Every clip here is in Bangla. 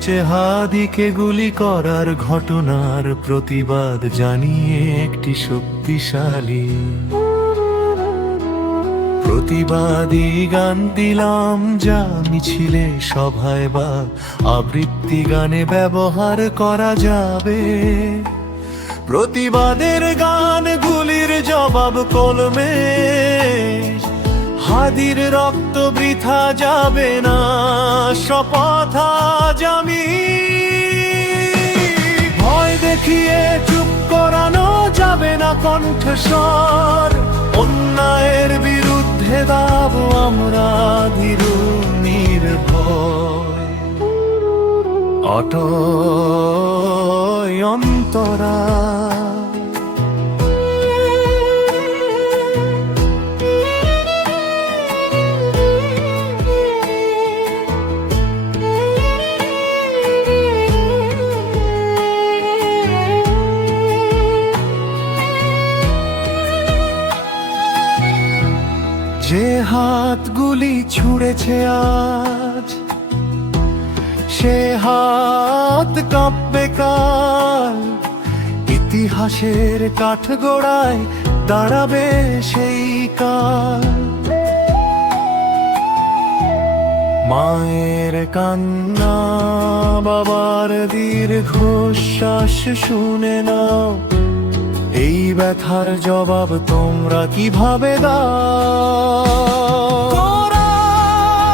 নিচে হাদিকে গুলি করার ঘটনার প্রতিবাদ জানিয়ে একটি শক্তিশালী প্রতিবাদী গান দিলাম, যা মিছিলে, সভায় বা আবৃত্তি গানে ব্যবহার করা যাবে। প্রতিবাদের গান, গুলির জবাব কলমে, হাদির রক্ত বৃথা যাবে না, শপথ আজ আমি। ভয় দেখিয়ে চুপ করানো যাবে না কণ্ঠস্বর, অন্যায়ের বিরুদ্ধে দাব আমরা ধীর নির্ভয়। অটয় অন্তরা যে হাতগুলি ছুঁড়েছে আজ, সে হাত কাঁপবে কাল। ইতিহাসের কাঠগড়ায় দাঁড়াবে সেই কাল। মায়ের কান্না, বাবার দীর্ঘশ্বাস শুনে নাও, এই ব্যথার জবাব তোমরা কিভাবে দাও? কোরাস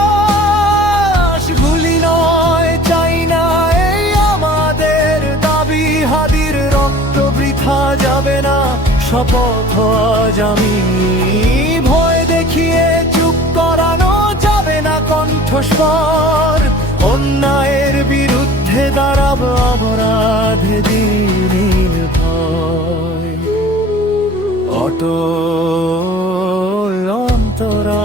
গুলি নয়, চাই না এই আমাদের দাবি, হাদির রক্ত বৃথা যাবে না, শপথ আজ আমি। ভয় দেখিয়ে চুপ করানো যাবে না কণ্ঠস্বর, অন্যায়ের বিরুদ্ধে দাঁড়াব অপরাধে নির্ভয়। অটল অন্তরা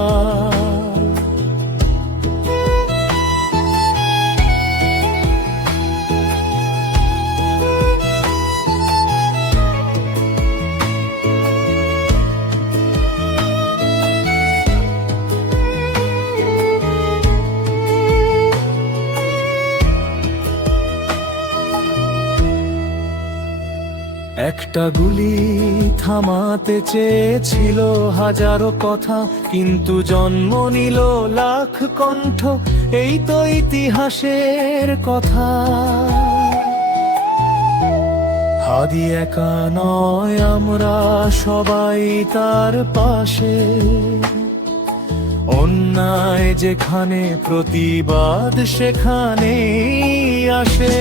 একটা গুলি থামাতে চেয়েছিল হাজারো কথা, কিন্তু জন্ম নিল লাখ কণ্ঠ, এই তো ইতিহাসের কথা। হাদি একা নয়, আমরা সবাই তার পাশে। অন্যায় যেখানে, প্রতিবাদ সেখানেই আসে।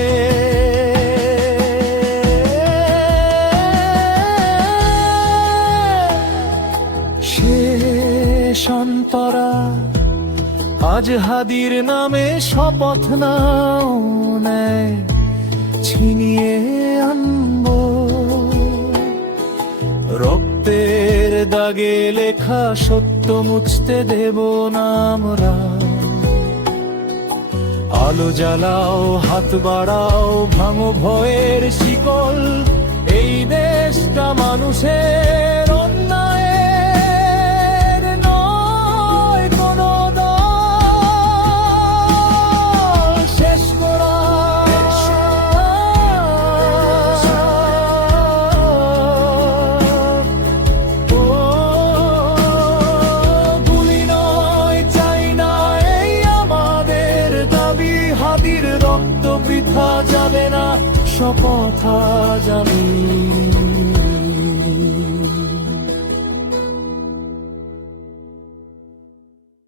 সন্তরা আজ হাদির নামে শপথ নাও, নেয় ছিনিয়ে আনবো। রক্তের দাগে লেখা সত্য মুছতে দেব না আমরা। আলো জ্বালাও, হাত বাড়াও, ভাঙো ভয়ের শিকল, এই দেশটা মানুষের অন্যায়ের নয় কোনো দল। শেষ করা গুলি নয়, চাই না এই আমাদের দাবি, হাদির রক্ত বৃথা যাবে না, শপথ আজ আমি।